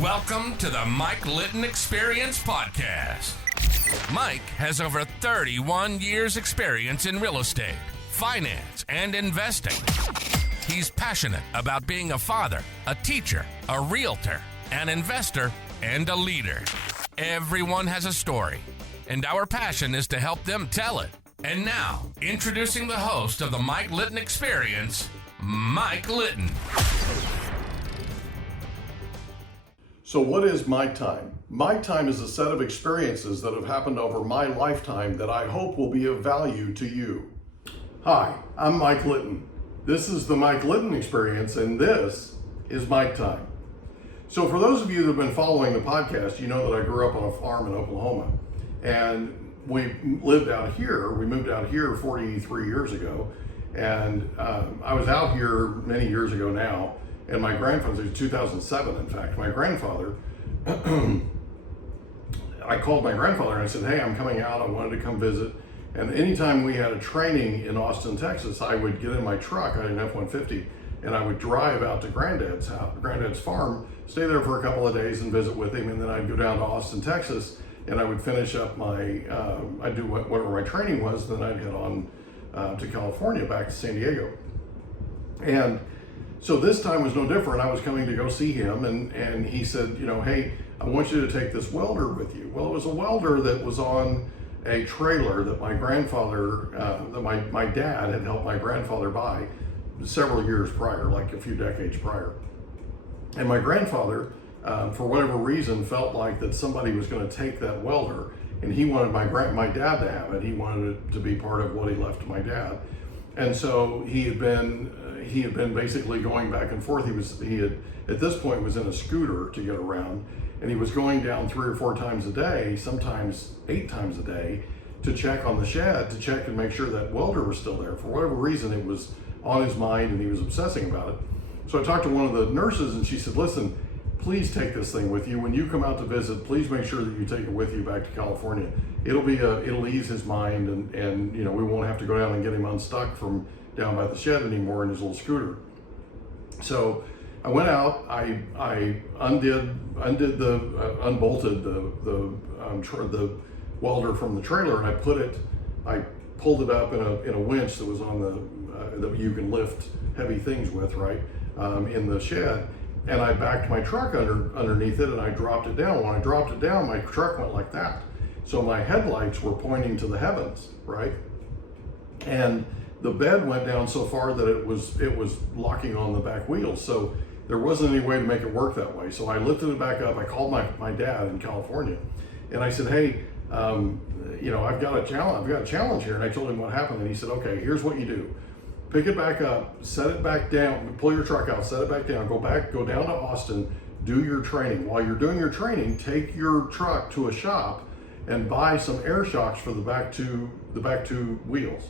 Welcome to the Mike Litton Experience Podcast. Mike has over 31 years experience in real estate, finance, and investing. He's passionate about being a father, a teacher, a realtor, an investor, and a leader. Everyone has a story, and our passion is to help them tell it. And now, introducing the host of the Mike Litton Experience, Mike Litton. So what is my time? My time is a set of experiences that have happened over my lifetime that I hope will be of value to you. Hi, I'm Mike Litton. This is the Mike Litton Experience, and this is my time. So for those of you that have been following the podcast, you know that I grew up on a farm in Oklahoma, and we moved out here 43 years ago, and I was out here many years ago now. And my grandfather, it was 2007 in fact, my grandfather, I called my grandfather and I said, hey, I'm coming out, I wanted to come visit. And anytime we had a training in Austin, Texas, I would get in my truck, I had an F-150, and I would drive out to Granddad's house, Granddad's farm, stay there for a couple of days and visit with him, and then I'd go down to Austin, Texas, and I would finish up my, I'd do whatever my training was, then I'd head on to California, back to San Diego. And so this time was no different. I was coming to go see him, and he said, you know, hey, I want you to take this welder with you. Well, it was a welder that was on a trailer that my grandfather, that my dad had helped my grandfather buy several years prior, like a few decades prior. And my grandfather, for whatever reason, felt like that somebody was going to take that welder, and he wanted my dad to have it. He wanted it to be part of what he left to my dad. And so he had been basically going back and forth. He had at this point was in a scooter to get around, and he was going down 3 or 4 times a day, sometimes 8 times a day, to check on the shed, to check and make sure that welder was still there. For whatever reason, it was on his mind and he was obsessing about it. So I talked to one of the nurses and she said, listen, please take this thing with you. When you come out to visit, please make sure that you take it with you back to California. It'll ease his mind, and you know, we won't have to go down and get him unstuck from down by the shed anymore in his little scooter. So I went out, I unbolted the welder from the trailer, and I pulled it up in a winch that was on that you can lift heavy things with, right, in the shed. And I backed my truck underneath it, and I dropped it down. When I dropped it down, my truck went like that. So my headlights were pointing to the heavens, right? And the bed went down so far that it was locking on the back wheels. So there wasn't any way to make it work that way. So I lifted it back up. I called my dad in California, and I said, hey, you know, I've got a challenge here. And I told him what happened, and he said, okay, here's what you do. Pick it back up, set it back down, pull your truck out, set it back down, go down to Austin, do your training. While you're doing your training, take your truck to a shop and buy some air shocks for the back two wheels.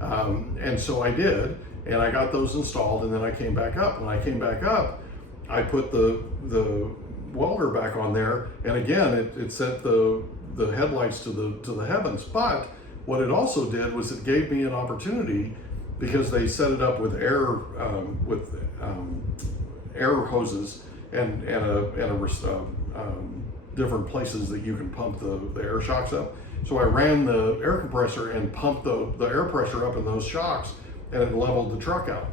And so I did, and I got those installed, and then I came back up. When I came back up, I put the welder back on there, and again, it set the headlights to the heavens. But what it also did was it gave me an opportunity, because they set it up with air hoses and different places that you can pump the air shocks up. So I ran the air compressor and pumped the air pressure up in those shocks, and it leveled the truck out.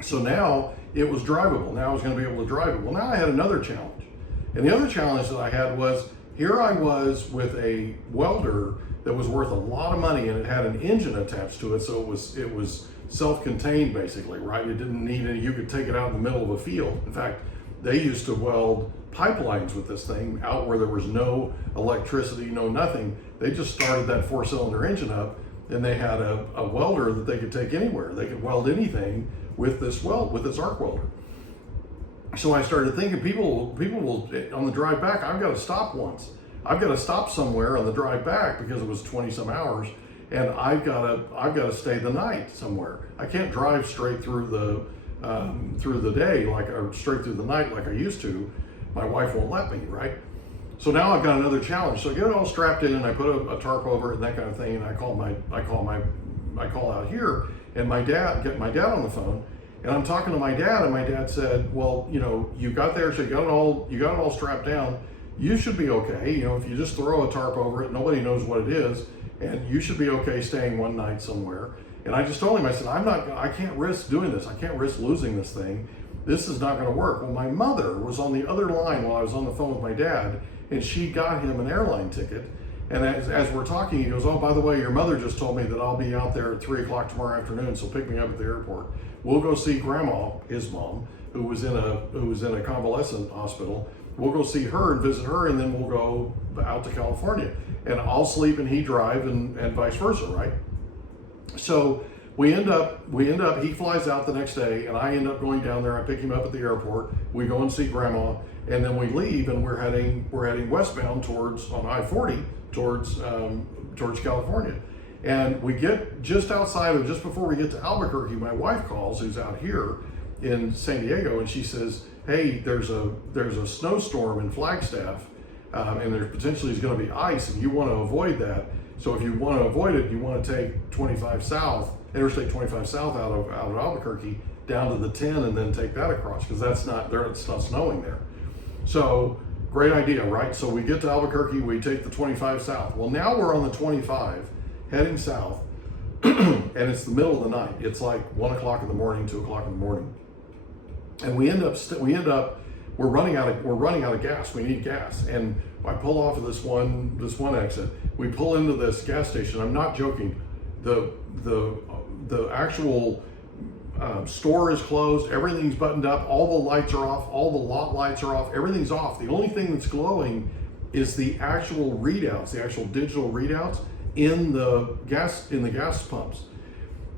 So now it was drivable. Now I was going to be able to drive it. Well, now I had another challenge. And the other challenge that I had was, here I was with a welder that was worth a lot of money, and it had an engine attached to it, so it was self-contained basically, right? It didn't need any, you could take it out in the middle of a field. In fact, they used to weld pipelines with this thing out where there was no electricity, no nothing. They just started that 4-cylinder engine up, and they had a welder that they could take anywhere. They could weld anything with this arc welder. So I started thinking, people will, on the drive back, I've got to stop once. I've got to stop somewhere on the drive back because it was 20 some hours, and I've got to stay the night somewhere. I can't drive straight through the day or straight through the night like I used to. My wife won't let me, right? So now I've got another challenge. So I get it all strapped in, and I put a tarp over it and that kind of thing, and I call out here, and get my dad on the phone, And I'm talking to my dad, and my dad said, well, you got there, so you got it all strapped down. You should be okay. If you just throw a tarp over it, nobody knows what it is, and you should be okay staying one night somewhere. And I just told him, I said, I can't risk doing this. I can't risk losing this thing. This is not going to work. Well, my mother was on the other line while I was on the phone with my dad, and she got him an airline ticket. And as we're talking, he goes, oh, by the way, your mother just told me that I'll be out there at 3 o'clock tomorrow afternoon, so pick me up at the airport. We'll go see Grandma, his mom, who was in a convalescent hospital. We'll go see her and visit her, and then we'll go out to California. And I'll sleep and he drive, and vice versa, right? So we end up, he flies out the next day, and I end up going down there. I pick him up at the airport. We go and see Grandma, and then we leave, and we're heading westbound on I-40 towards California. And we get just before we get to Albuquerque, my wife calls, who's out here in San Diego, and she says, hey, there's a snowstorm in Flagstaff, and there potentially is going to be ice, and you want to avoid that. So if you want to avoid it, you want to take Interstate 25 South out of Albuquerque down to the 10, and then take that across, because it's not snowing there. So great idea, right? So we get to Albuquerque, we take the 25 South. Well, now we're on the 25 heading south, and it's the middle of the night. It's like 1 o'clock in the morning, 2 o'clock in the morning, and we're running out of gas. We need gas, and I pull off of this one exit. We pull into this gas station. I'm not joking. The actual store is closed. Everything's buttoned up. All the lights are off. All the lot lights are off. Everything's off. The only thing that's glowing is the actual readouts, the actual digital readouts in the gas pumps.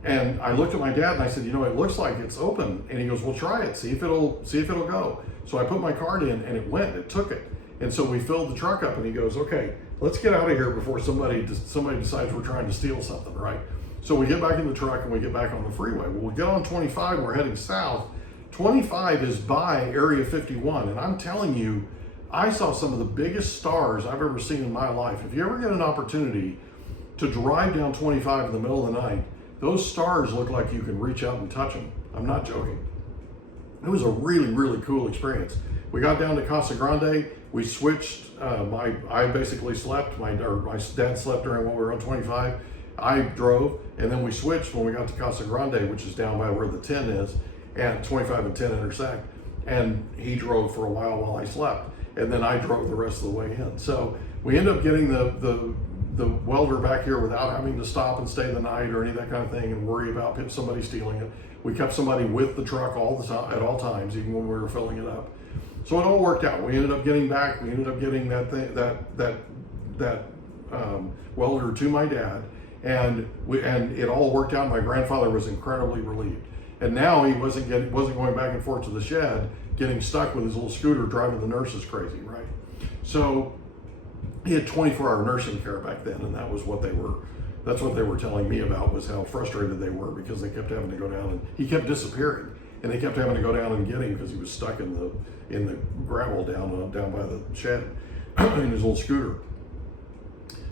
And I looked at my dad and I said, it looks like it's open. And he goes, well, try it. See if it'll go. So I put my card in, and it took it. And so we filled the truck up, and he goes, okay, let's get out of here before somebody decides we're trying to steal something, right? So we get back in the truck and we get back on the freeway. Well, we get on 25, we're heading south. 25 is by Area 51. And I'm telling you, I saw some of the biggest stars I've ever seen in my life. If you ever get an opportunity to drive down 25 in the middle of the night, those stars look like you can reach out and touch them. I'm not joking. It was a really, really cool experience. We got down to Casa Grande. We switched. I basically slept. My dad slept during when we were on 25. I drove, and then we switched when we got to Casa Grande, which is down by where the 10 is, and 25 and 10 intersect. And he drove for a while I slept, and then I drove the rest of the way in. So we ended up getting the welder back here without having to stop and stay the night or any of that kind of thing and worry about somebody stealing it. We kept somebody with the truck all the time, at all times, even when we were filling it up. So it all worked out. We ended up getting back. We ended up getting that welder to my dad, and it all worked out. My grandfather was incredibly relieved, and now he wasn't going back and forth to the shed, getting stuck with his little scooter, driving the nurses crazy, right? So he had 24-hour nursing care back then, and that's what they were telling me about, was how frustrated they were because they kept having to go down, and he kept disappearing, and they kept having to go down and get him because he was stuck in the gravel down by the shed in his little scooter.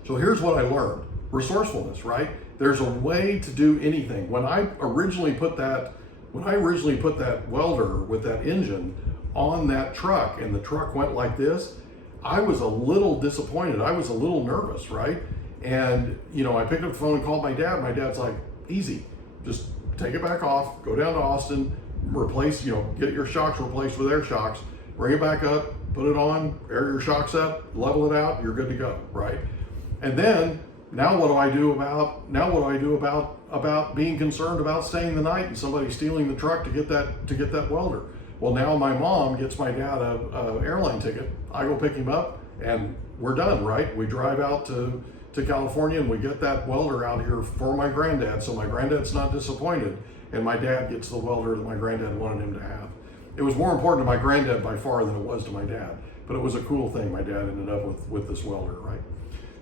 So here's what I learned: resourcefulness, right? There's a way to do anything. When I originally put that welder with that engine on that truck, and the truck went like this, I was a little disappointed. I was a little nervous, right? And, I picked up the phone and called my dad. My dad's like, easy, just take it back off, go down to Austin, replace, get your shocks replaced with air shocks, bring it back up, put it on, air your shocks up, level it out, you're good to go, right? And then, now what do I do about being concerned about staying the night and somebody stealing the truck to get that welder? Well, now my mom gets my dad a airline ticket. I go pick him up, and we're done, right? We drive out to California, and we get that welder out here for my granddad, so my granddad's not disappointed, and my dad gets the welder that my granddad wanted him to have. It was more important to my granddad by far than it was to my dad, but it was a cool thing. My dad ended up with this welder, right?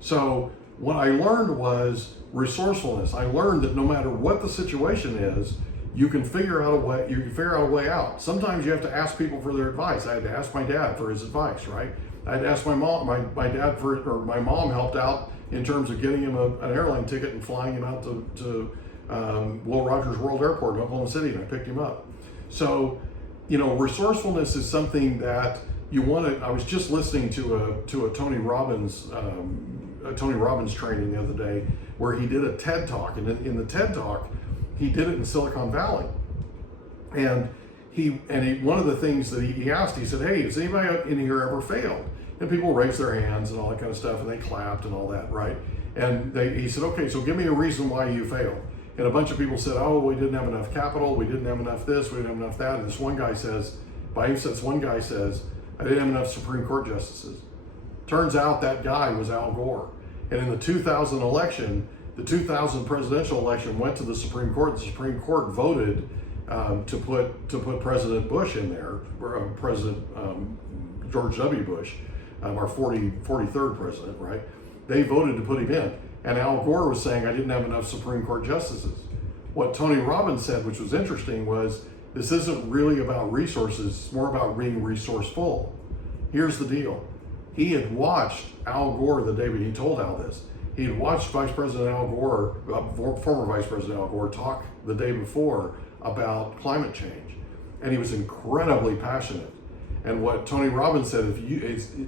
So what I learned was resourcefulness. I learned that no matter what the situation is, you can figure out a way out. Sometimes you have to ask people for their advice. I had to ask my dad for his advice, right? I had to ask my mom. My mom helped out in terms of getting him an airline ticket and flying him out to Will Rogers World Airport in Oklahoma City, and I picked him up. So, resourcefulness is something that you want to. I was just listening to a Tony Robbins training the other day where he did a TED Talk, and in the TED Talk, he did it in Silicon Valley, and one of the things that he asked, he said, "Hey, has anybody in here ever failed?" And people raised their hands and all that kind of stuff, and they clapped and all that, right? And he said, "Okay, so give me a reason why you failed." And a bunch of people said, "Oh, we didn't have enough capital, we didn't have enough this, we didn't have enough that." And this one guy says, "I didn't have enough Supreme Court justices." Turns out that guy was Al Gore. And in the 2000 election, the 2000 presidential election went to the Supreme Court. The Supreme Court voted to put President Bush in there, or President George W. Bush, our 43rd president, right? They voted to put him in. And Al Gore was saying, "I didn't have enough Supreme Court justices." What Tony Robbins said, which was interesting, was this isn't really about resources, it's more about being resourceful. Here's the deal. He had watched Al Gore the day when he told Al this. He had watched Vice President Al Gore, former Vice President Al Gore, talk the day before about climate change. And he was incredibly passionate. And what Tony Robbins said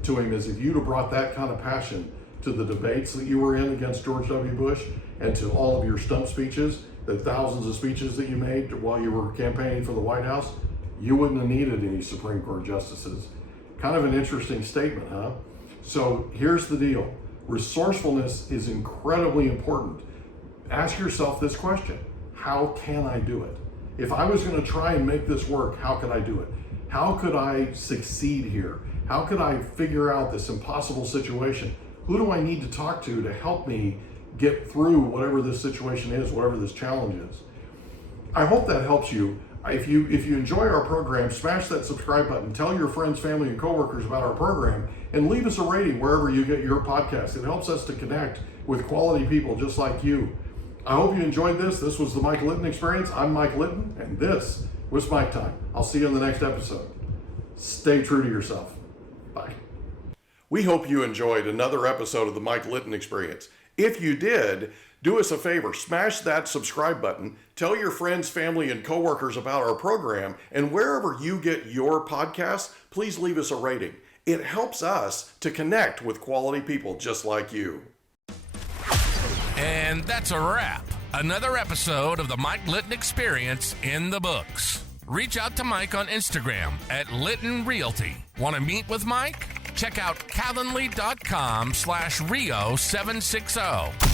to him is, if you'd have brought that kind of passion to the debates that you were in against George W. Bush and to all of your stump speeches, the thousands of speeches that you made while you were campaigning for the White House, you wouldn't have needed any Supreme Court justices. Kind of an interesting statement, huh? So here's the deal. Resourcefulness is incredibly important. Ask yourself this question: how can I do it? If I was going to try and make this work, how could I do it? How could I succeed here? How could I figure out this impossible situation? Who do I need to talk to help me get through whatever this situation is, whatever this challenge is? I hope that helps you. If you enjoy our program, smash that subscribe button. Tell your friends, family, and coworkers about our program, and leave us a rating wherever you get your podcast. It helps us to connect with quality people just like you. I hope you enjoyed this. This was the Mike Litton Experience. I'm Mike Litton, and this was Mike Time. I'll see you in the next episode. Stay true to yourself. Bye. We hope you enjoyed another episode of the Mike Litton Experience. If you did, do us a favor, smash that subscribe button, tell your friends, family, and coworkers about our program, and wherever you get your podcasts, please leave us a rating. It helps us to connect with quality people just like you. And that's a wrap. Another episode of the Mike Litton Experience in the books. Reach out to Mike on Instagram at Litton Realty. Want to meet with Mike? Check out calendly.com/Rio760.